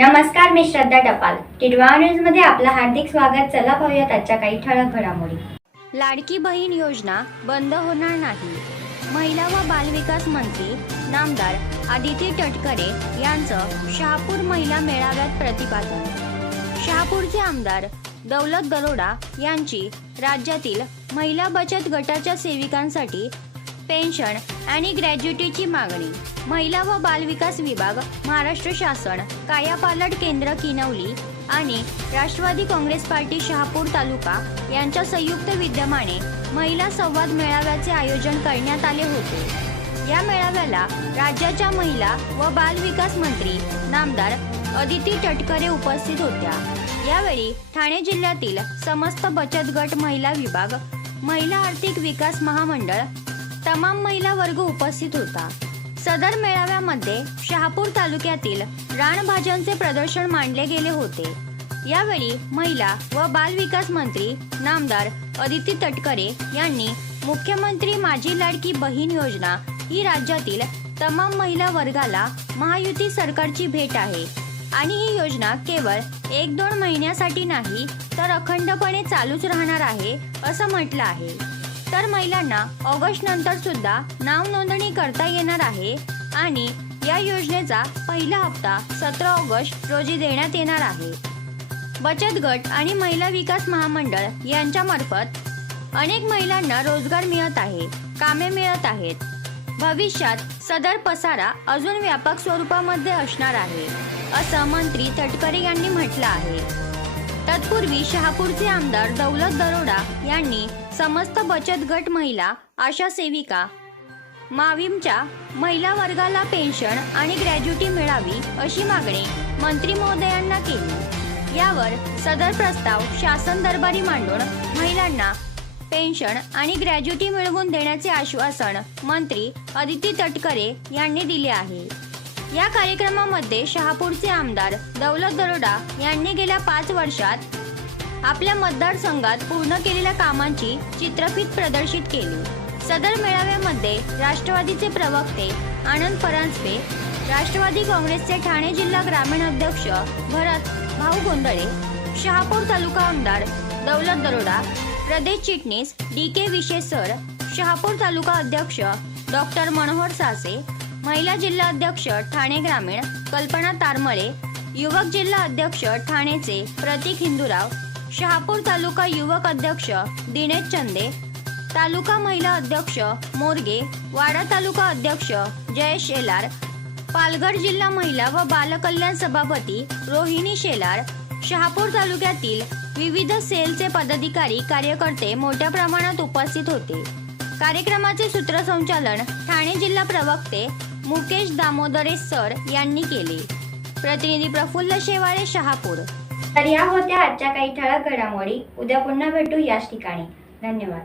नमस्कार मी श्रद्धा टपाल. टिडवा न्यूजमध्ये आपलं हार्दिक स्वागत. चला पाहूयात आजच्या काही ठळक घडामोडी. लाडकी बहीण योजना बंद होणार नाही. महिला व बालविकास मंत्री नामदार आदिती तटकरे यांचं शहापूर महिला मेळाव्यात प्रतिपादन. शहापूरचे आमदार दौलत दरोडा यांची राज्यातील महिला बचत गटाच्या सेविकांसाठी पेन्शन आणि ग्रॅज्युटीची मागणी. महिला व बालविकास विभाग महाराष्ट्र शासन कायापालट केंद्र किनवली आणि राष्ट्रवादी काँग्रेस पार्टी शहापूर तालुका यांच्या संयुक्त विद्यमाने महिला संवाद मेळाव्याचे आयोजन करण्यात आले होते. या मेळाव्याला राज्याच्या महिला व बालविकास मंत्री नामदार अदिती टटकरे उपस्थित होत्या. यावेळी ठाणे जिल्ह्यातील समस्त बचत गट महिला विभाग महिला आर्थिक विकास महामंडळ तमाम महिला वर्ग उपस्थित होता. सदर मेळाव्यामध्ये शहापूर तालुक्यातील रानभाज्यांचे प्रदर्शन मांडले गेले होते. यावेळी महिला व बाल विकास मंत्री नामदार अदिती तटकरे यांनी मुख्यमंत्री माझी लाडकी बहीण योजना ही राज्यातील तमाम महिला वर्गाला महायुती सरकारची भेट आहे. आणि ही योजना केवळ एक दोन महिन्यासाठी नाही तर अखंडपणे चालूच राहणार आहे असं म्हटलं आहे. तर महिलांना ऑगस्ट नंतर सुद्धा नाव नोंदणी करता येणार आहे आणि या योजनेचा पहिला हप्ता सतरा ऑगस्ट रोजी देण्यात येणार आहे. बचत गट आणि महिला विकास महामंडळ यांच्यामार्फत अनेक महिलांना रोजगार मिळत आहे कामे मिळत आहेत. भविष्यात सदर पसारा अजून व्यापक स्वरूपामध्ये असणार आहे असं मंत्री तटकरे यांनी म्हटलं आहे. तत्पूर्वी शहापूरचे आमदार दौलत दरोडा यांनी समस्त बचत गट महिला आशा सेविका माविमच्या महिला वर्गाला पेन्शन आणि ग्रॅज्युटी मिळावी अशी मागणी मंत्री महोदयांना केली. यावर सदर प्रस्ताव शासन दरबारी मांडून महिलांना पेन्शन आणि ग्रॅज्युटी मिळवून देण्याचे आश्वासन मंत्री अदिती तटकरे यांनी दिले आहे. या कार्यक्रमामध्ये शहापूरचे आमदार दौलत दरोडा यांनी गेल्या पाच वर्षात आपल्या मतदारसंघात पूर्ण केलेल्या कामांची चित्रफित प्रदर्शित केली. सदर मेळाव्यामध्ये राष्ट्रवादीचे प्रवक्ते आनंद परांजपे राष्ट्रवादी काँग्रेसचे ठाणे जिल्हा ग्रामीण अध्यक्ष भरत भाऊ गोंधळे शहापूर तालुका आमदार दौलत दरोडा प्रदेश चिटणीस डी के विशेसर शहापूर तालुका अध्यक्ष डॉक्टर मनोहर सासे महिला जिल्हा अध्यक्ष ठाणे ग्रामीण कल्पना तारमळे युवक जिल्हा अध्यक्ष ठाणेचे प्रतीक हिंदूराव शहापूर तालुका युवक अध्यक्ष दिनेश चंदे तालुका महिला अध्यक्ष मोरगे वाडा तालुका अध्यक्ष जयेश शेलार पालघर जिल्हा महिला व बालकल्याण सभापती रोहिणी शेलार शहापूर तालुक्यातील विविध सेलचे पदाधिकारी कार्यकर्ते मोठ्या प्रमाणात उपस्थित होते. कार्यक्रमाचे सूत्रसंचालन ठाणे जिल्हा प्रवक्ते मुकेश दामोदरे सर यांनी केले. प्रतिनिधी प्रफुल्ल शेवाळे शहापूर. तर या होत्या आजच्या काही ठळक घडामोडी. उद्या पुन्हा भेटू याच ठिकाणी. धन्यवाद.